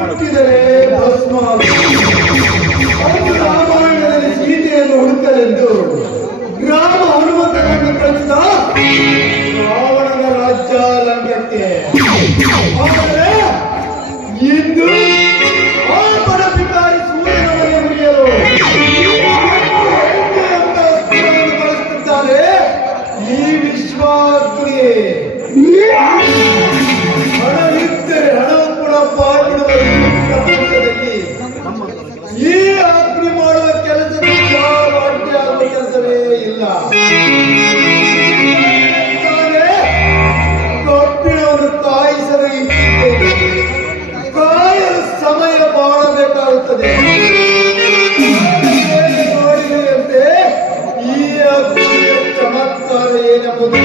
ಮುಟ್ಟಿದರೆ ಭಸ್ಮ ರಾಮಾಯಣದಲ್ಲಿ ಸೀತೆಯನ್ನು ಹುಡುಕಲೆಂದು ಗ್ರಾಮ ಹನುಮಂತನನ್ನು ಕಳಿಸಿದ ರಾವಣನ ರಾಜ್ಯ ಲಂಕಕ್ಕೆ ಆದರೆ ಇಂದು ಈ ವಿಶ್ವಾಗ್ನಿ ಕಬ್ಬಿಣವನ್ನು ಸಮಯ ಬಾಳಬೇಕಾಗುತ್ತದೆ ನೋಡಿದೆಯಂತೆ ಈ ಅಗ್ನಿಯ ಚಮತ್ಕಾರ ಏನೆಂಬುದು